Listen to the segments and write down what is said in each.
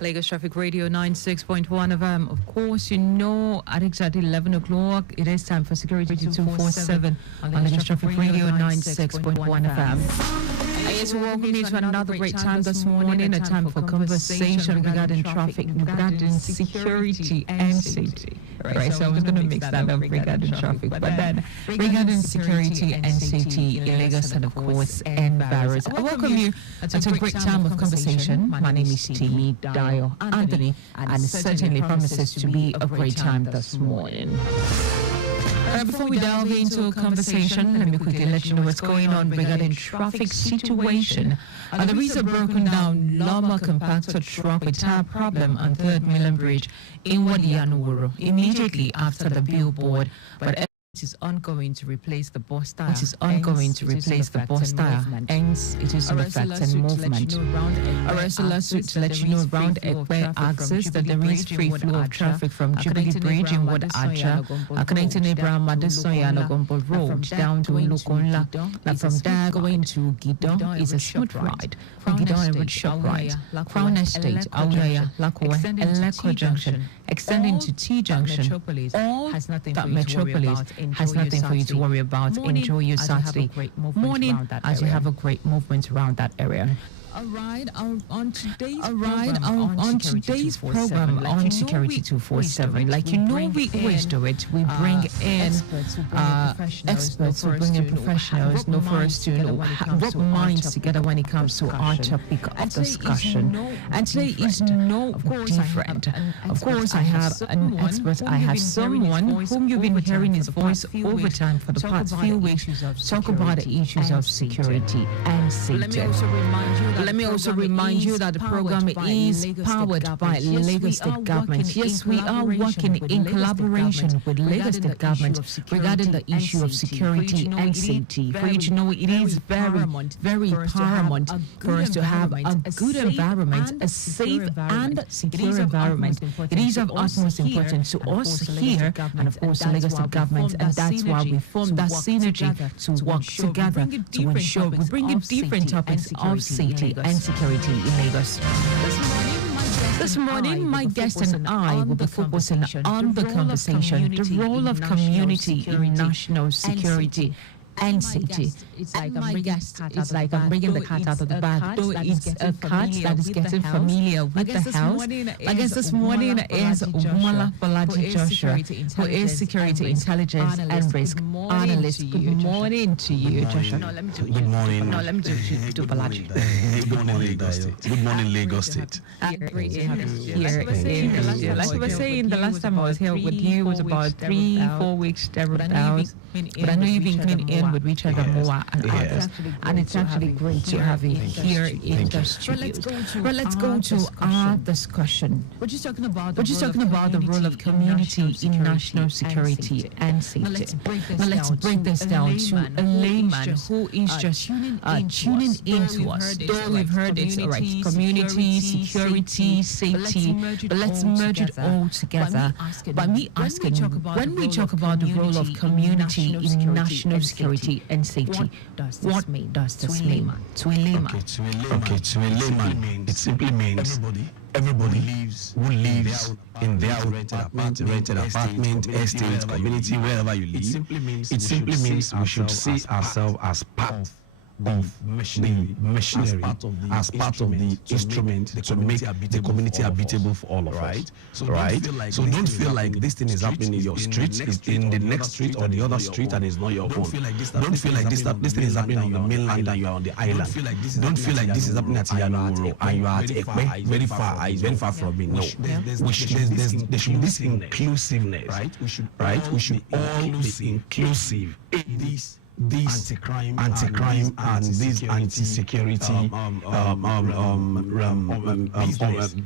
Lagos Traffic Radio 96.1 FM. Of course, you know at exactly 11 o'clock, it is time for Security 247 on Lagos Traffic Radio 96.1 FM. Yes, welcome you to another great time this morning, a time for conversation regarding traffic, regarding security and safety. Right, so I was going to mix that up regarding traffic, but then regarding security and safety in Lagos and of course environs. I welcome you to a great time of conversation. My name is Dayo Anthony, and it certainly promises to be a great time this morning. Before we delve into a conversation, let me quickly let you know what's going on regarding traffic situation. There is a broken down Loma compactor truck with tire problem on 3rd Millen Bridge in Wadianuru immediately after the billboard, but it is ongoing to replace the bus tire. It is ongoing to replace the bus tire. Hence, it is affecting movement. Arrest a lawsuit to let you know around Ekwe axis that there is free flow of traffic from Jubilee Bridge in Wad Aja, connecting Abraham Madesoya and Ogombo Road down to Lukonla. Now from there going to Gidon is a short ride. From Gidon a short ride. Crown Estate, Auyaya, Lakwe, Eleko Junction, extending to T Junction. All that Metropolis has nothing for you to worry about. Enjoy your Saturday morning as you have a great movement around that area. On today's program on Security 247, like you know we always do it. We bring in experts, we bring in professionals, know for us to rub minds together when it comes to our topic of discussion. And today is no different. Of course, I have an expert. I have someone whom you've been hearing his voice over time for the past few weeks talk about the issues of security and safety. Let me also remind you that the program is powered by Lagos State Government. Yes, we are working in collaboration with Lagos State Government regarding the issue of security and safety. For you to know, it is very, very paramount for us to have a good environment, a safe and secure environment. It is of utmost importance to us here and of course the Lagos State Government, and that's why we formed that synergy to work together to ensure we bring in different topics of safety and security in Lagos. This morning, my guest and I will be focusing on the conversation, the role of community in national security and safety. It's like I'm bringing the cat out of the bag. Though it's a cat that is getting familiar with the house. I guess this morning is Umala Balaji Joshua, who is Security Intelligence and Risk Analyst. Good morning to you, Joshua. Good morning. No, let me do Balaji. Good morning, Lagos State. Good morning, Lagos State. Great to have you here. Like we were saying, the last time I was here with you was about 3-4 weeks thereabouts. But I know you've been coming in with Richard Amoa and others, and it's actually great to have you here in the studio. But let's go to our discussion. We're just talking about the role of community in national security and safety. Now let's break this down to a layman who is just tuning into us. Though we've heard it, all right, community, security, safety, but let's merge it all together. By me asking, when we talk about the role of community in national security and safety, what does this mean to a layman? Okay, to a layman, it simply means everybody who lives in their rented apartment, estate, community, wherever you live. It simply means we should see ourselves as part of the machinery, as part of the instrument to make the community habitable for all of us. So don't feel like this thing is happening in your street, it's in the next street or the other street, and it's not your own. Don't feel like this thing is happening on the mainland and you are on the island. Don't feel like this is happening at Yanuru and you are at Ekwe, very far from me. No, there should be this inclusiveness, right? We should all be inclusive. This anti-crime and this anti-security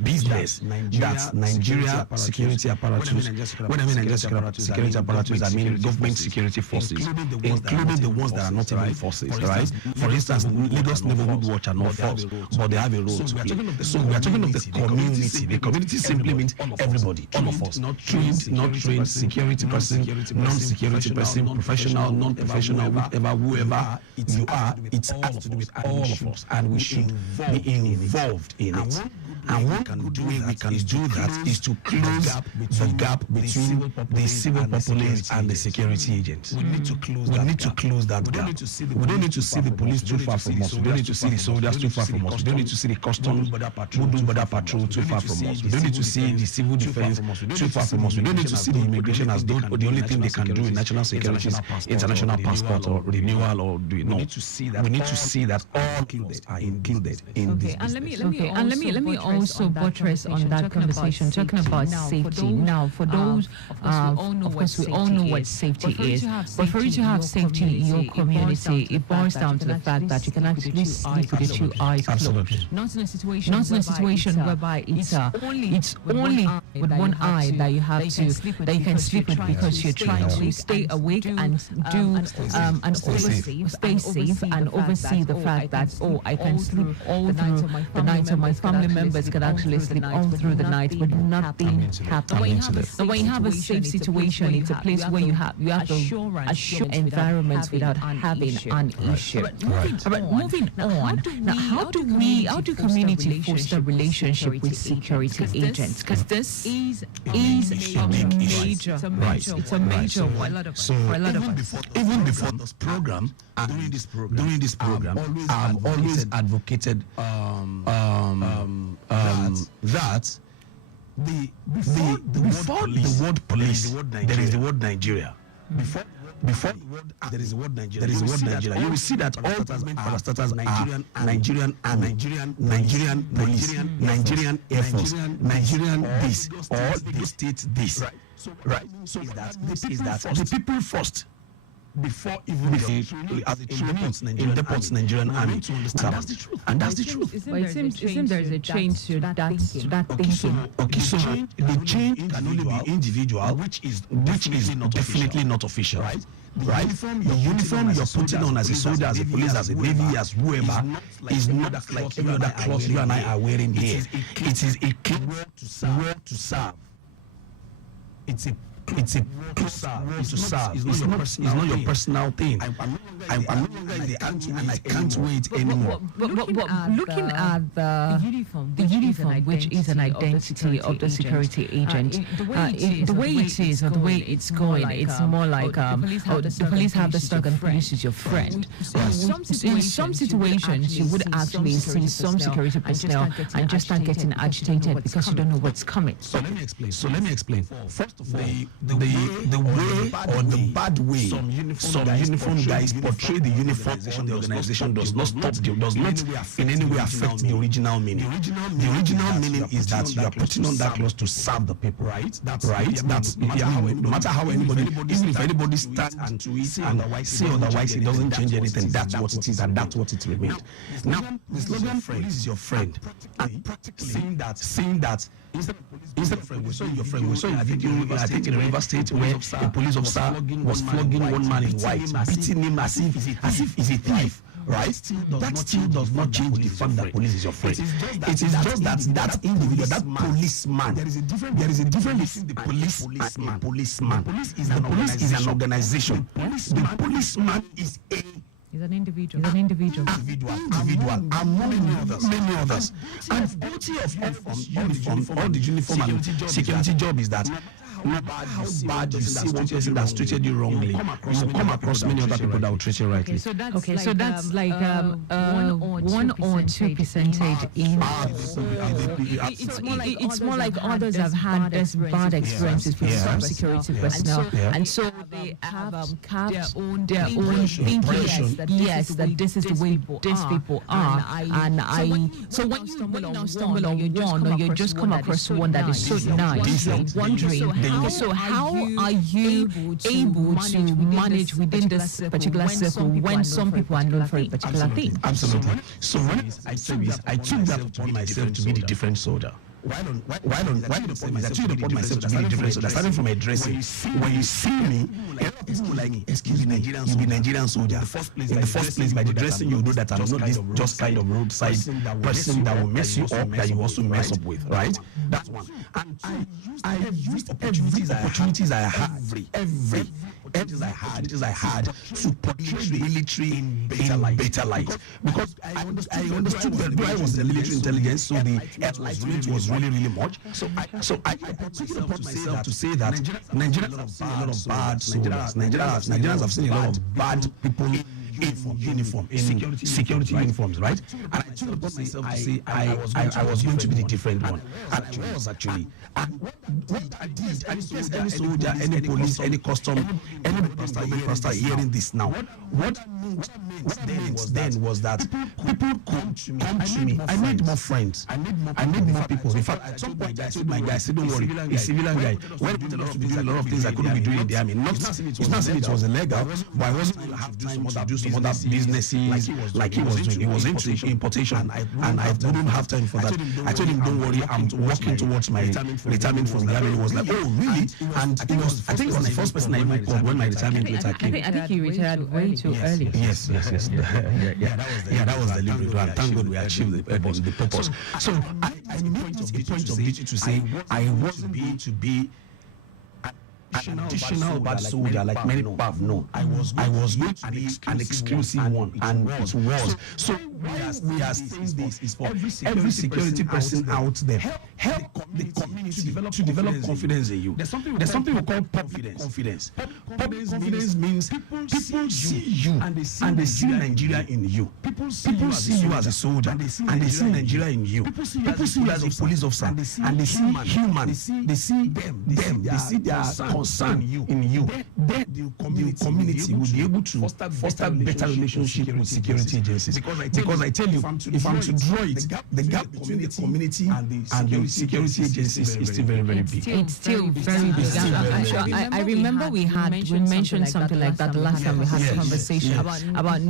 business that Nigeria security apparatus. When I mean Nigeria security apparatus, I mean government security forces, including the ones that are not even forces, right? For instance, Lagos Neighborhood Watch are not force, but they have a role to play. So we are talking of the community. The community simply means everybody, all of us, trained, not trained, security person, non-security person, professional, non-professional, whoever you are, it has to do with all of us, and we should be involved in it. And one good way we can do that is to close the gap between the civil populace and the security agents. We need to close that gap. We don't need to see the police too far from us. We don't need to see the soldiers too far from us. We don't need to see the customs who do border patrol too far from us. We don't need to see the civil defense too far from us. We don't need to see the immigration as though the only thing they can do in national security is international passport or renewal or do it. No. We need to see that all are included in this. And let me also buttress on that conversation, talking about safety. Now, for those, of course, we all know what safety is, but for you to have safety in your community, it boils down to the fact that you can actually sleep with your 2 eyes closed. Not in a situation whereby it's only with one eye that you have to, that you can sleep with, because you're trying to stay awake and do and stay safe and oversee the fact that, oh, I can sleep all through the night, of my family members can actually sleep all through the night with nothing happening to them. So when you have a safe situation, it's a place where you have the assured environments without having an issue. But moving on, now how do community foster relationship with security agents? Because this is a major one. So even before this program, during this program, I've always advocated that before the word police, there is the word Nigeria. Before there is the word Nigeria. You will see that all parastatals are Nigerian Army, Nigerian Police, Nigerian Air Force, Nigerian this, or the state this. Right. So is that the people first. Before even as independent Nigerian army, and that's the truth. But it seems there's a change to that thinking. Okay, so the change can only be individual, which is definitely not official, right? The uniform you're putting on as a soldier, as a police, as a navy, as whoever, is not like any other cloth you and I are wearing here. It is a cloth to serve. It's a to serve. It's not your personal thing. I'm no longer in the army and I can't wait anymore. But looking at the uniform, which is an identity of the security agent, the way it is or the way it's going, it's more like the police have the stock and police is your friend. In some situations, you would actually see some security personnel and just start getting agitated because you don't know what's coming. So let me explain. First of all, the way or the bad way some uniform guys portray the uniform of the organization does not in any way affect the original meaning. The original meaning is that you are putting on that clothes to serve the people, right? That's no matter how anybody, even if anybody starts and say otherwise, it doesn't change anything. That's what it is, and that's what it remains. Now, the slogan "Police is your friend," and saying that instead of friend, we saw your friend. We saw a video, I think in River State, where a police officer was flogging one man in white, beating him as if he's a thief. Right? That still does not change the fact that police is your friend. It is just that individual, that policeman. There is a difference between the police and a policeman. The police is an organization. The policeman is He's an individual. Individual. Among many others. And beauty of all the uniform and security job is that no matter how bad you see one person that's treated you wrongly, you will come across many other people that will treat you rightly. So that's like 1 or 2 percentage in. It's more like others have had this bad experiences with some security personnel, and so they have capped their own thinking. Yes, that this is the way these people are, so when you stumble on one, or you just come across one that is so nice, you're wondering. So how are you able to manage within this particular circle when some people are known for a particular thing? Absolutely. So when I said this, I took that upon myself to be the different soldier. Why don't I took it upon myself to be the different soldier? Starting from my dressing. When you see me, a lot of people like, excuse me, you be Nigerian soldier. In the first place, by the dressing, you know that I'm not this just kind of roadside person that will mess you up, that you also mess up with, right? That's one. And I used opportunities I have opportunities I had to portray military in better light. Because I understood that I was in the military intelligence, so the enlightenment was really much. So I took it upon myself to say that Nigerians have seen a lot of bad soldiers. Nigerians have seen a lot of bad people in security uniforms, right? And I took it upon myself to say I was going to be the different one, and I was actually. And what I did, I told any soldier, any police, any custom, any pastor hearing this now. What I meant then was that people come to me. I need more friends. I need more people. In fact, at some point I told my guy, say, don't worry, he's a civilian guy. When I did a lot of things I couldn't be doing in the army. It's not saying it was illegal, but I wasn't going to have time to do some other businesses like he was doing. He was into importation, and I didn't have time for that. I told him, don't worry, I'm working towards my retirement from the army. He was like, oh, really? And I think it was the first person I even called when my retirement letter came. I think he retired way too early. Yes. Yeah, that was the deliberate one. Thank God we achieved the purpose. So I made it a point of duty to say I wasn't going to be an additional bad soldier like many people have known. I was going to be an exclusive one, and it was. So we are saying this is for every security person out there. Help the community to develop confidence in you. There's something we call confidence. Confidence means people see you and they see Nigeria in you. People see you as a soldier and they see Nigeria in you. People see you as a police officer and they see human. They see them. They see their concern in you. Then the community will be able to foster better relationship with security agencies. Because I tell you, if I'm to draw it, the gap between the community and the security agencies is still very, very big. It's still very big. I remember we mentioned something like that the last time we had a conversation about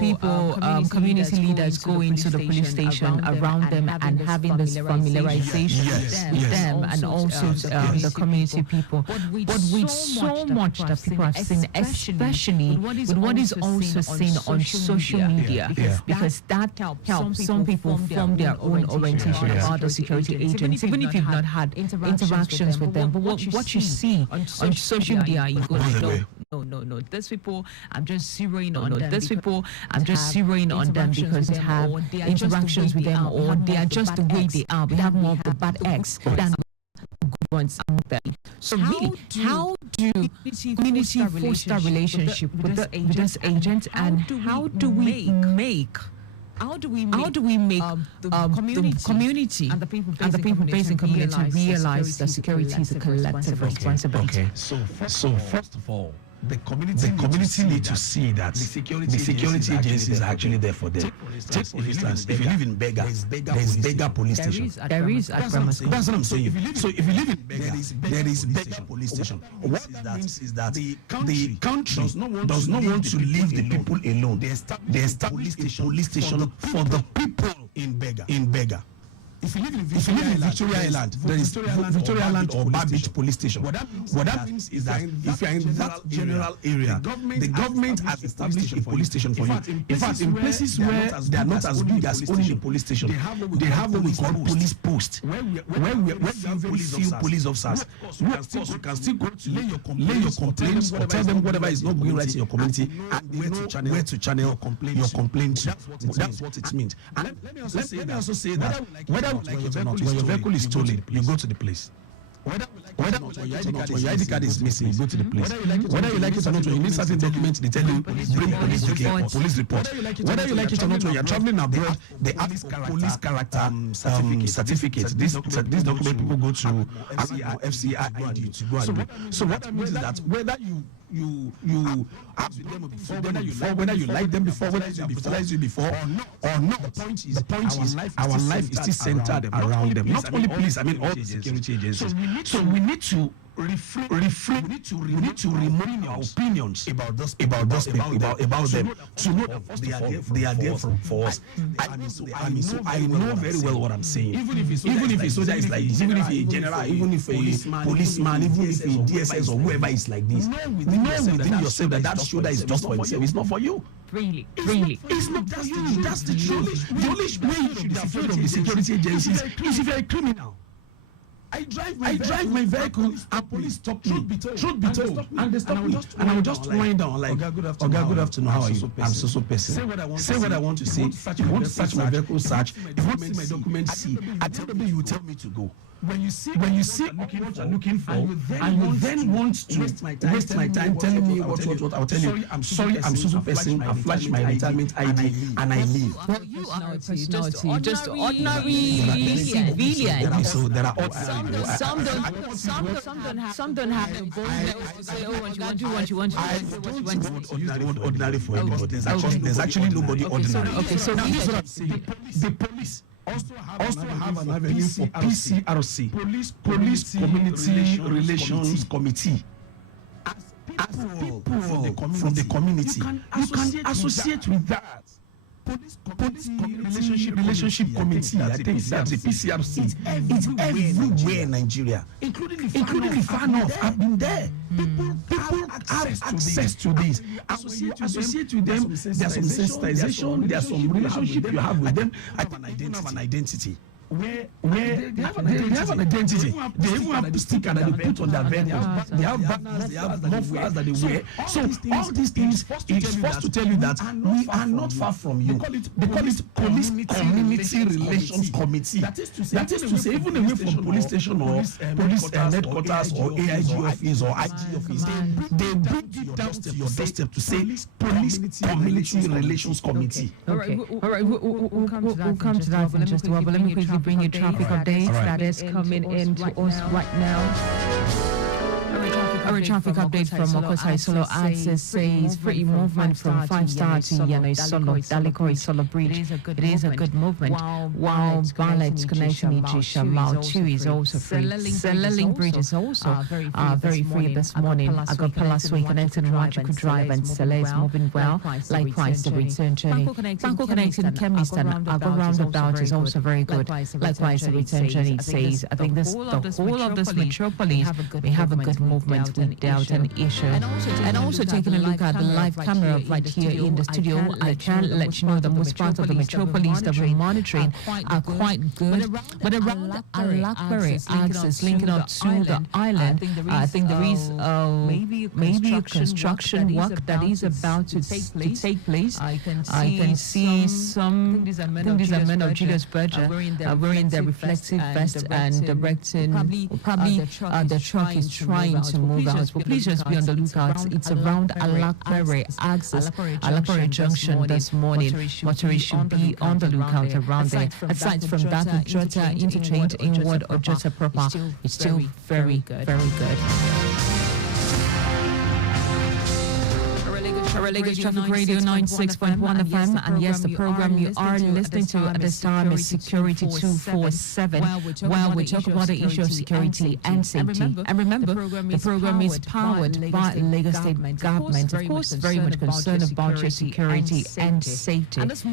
people, community leaders going to the police station around them and having this familiarization with them and also the community people. But with so much that people have seen, especially with what is also seen on social media, because that helps some people form their own orientation about the security agents, even if you've not had interactions with them. But what you see on social media, you go, no, these people, I'm just zeroing on them. These people, I'm just zeroing on them because they have interactions with them, or they are just the way they are. We have more of the bad eggs than good ones out there. So really, how do community foster relationship with this agent, and how do we make the community and the people based in community realize that security is a collective responsibility? Okay, so first of all, the community need to see that the security agencies are actually there for them. Take for instance, if you live in Bega, there's Bega police station. There is at grammar school. That's what I'm saying. So if you live in Bega, there is Bega police station. What that means is that the country does not want to leave the people alone. They establish a police station for the people in Bega. If you live in Victoria Island, there is Victoria Island or Bar Beach police station. What that means is that if you are in that general area, the government has established a police station for you. In fact, in places where they are not as big as owning a police station, they have what we call police post, where we have very few police officers. You can still go to lay your complaints or tell them whatever is not going right in your community, and where to channel your complaint to. That's what it means. And let me also say that whether like when your vehicle is stolen, you go to the place. Whether when your ID card is missing, you go to the place. Whether you like it or not, when you need certain documents, they tell you bring police report. Whether you like it or not, when you're traveling abroad, they ask police character certificate. This document people go to FCI ID to go and do. So what that means is that whether you have them before, whether you like them before, whether they brutalize you before or not. The point is our life is still centered around them. Not only police, I mean all the security agencies. So we need to refrain. We need to remove our opinions about people, about them, to know that they are there for us. So I know very well what I'm saying. Even if a soldier is like this, even if a general, even if a policeman, even if a DSS or whoever is like this, know within yourself that shoulder is just for himself. It's not for you. Really. It's not for you. That's the only way you should be afraid of the security agencies is if you're a criminal. I drive my vehicle and police stop me. Truth be told, and they stop me. And I will just wind down like, "Oga, good afternoon, how are you? I'm so person. Say what I want to say. If you want to search my vehicle, search. If you want to see my documents, see. I tell them you tell me to go. When you see what you're looking for, and you then want to waste my time telling me what, I'll tell you, I'm sorry, I'm so person, I flash my retirement ID and I leave. Well, you are a personality, just ordinary civilian. So there are some don't have the boldness to say, oh, what you want to do. Ordinary for anybody. There's actually nobody ordinary. Okay, so now this is what I'm saying. The police also have an avenue for PCRC, Police Community Relations Committee. As people from the community, you can associate with that. Police relationship committee. I think that's the PCRC. It's everywhere in Nigeria, including the far north. I've been there. People have access to this. Associate with them. There's some sensitization. There's some relationship you have with them. I have an identity. Where they have an identity. They even have a sticker that they put on their vehicles. They have banners, they have mufflers that they wear. So all these things, it's forced to tell you that we are not far from you. They call it Police Community Relations Committee. That is to say, even away from police station or police headquarters or AIG office or IG office, they bring it down to your doorstep to say Police Community Relations Committee. Okay. All right. We'll come to that in just a while. But let me quickly bring you traffic updates that is coming in to us right now. Our traffic update from Okosai Solo Access says free movement from 5-star to Yano Solo, Dalikori Solo Bridge. It is a good movement. While Ballet connection Ijisha Mile 2 is also free. Seleling Bridge is also very free this morning. Agopala Way connecting Rajaku Drive and Sele is moving well. Likewise, the return journey. Banko connecting Kemistan Ago roundabout is also very good. Likewise, the return journey says, I think the whole of this metropolis, we have a good movement without an issue. And also taking a look at the live camera right here in the studio, I can let you know that most parts of the metropolis that we're monitoring are quite good. But around the Alakbari axis linking up to the island, I think there is maybe a construction work that is about to take place. I can see some, I think these are men of Julius Berger wearing their reflective vest and directing, probably the truck is trying to move out. But please just be on the lookout. It's around Alakbari axis, Alakbari Junction this morning. Motorists should be on the lookout around there. Aside from that, Ojota interchange inward Ojota proper, it's still very good. Lagos Traffic Radio 96.1 FM, and yes, the program you are listening to at this time is Security 247, where we talk about the issue of security and safety. And remember, the program is powered by Lagos State Government, of course, very much concerned about your security and safety. And this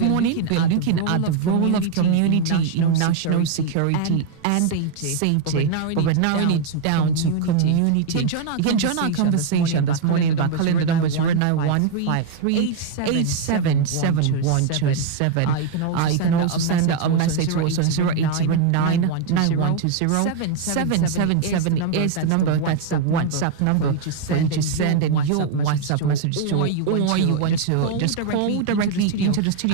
morning, we're looking at the role of community in national security and safety, but we're narrowing it down to community. You can join our conversation this morning by calling the numbers 09153877127. You can also send a message to us on 0809-9120-777 is the number. That's the WhatsApp number for you to send in your WhatsApp messages to, or you want to just call directly into the studio.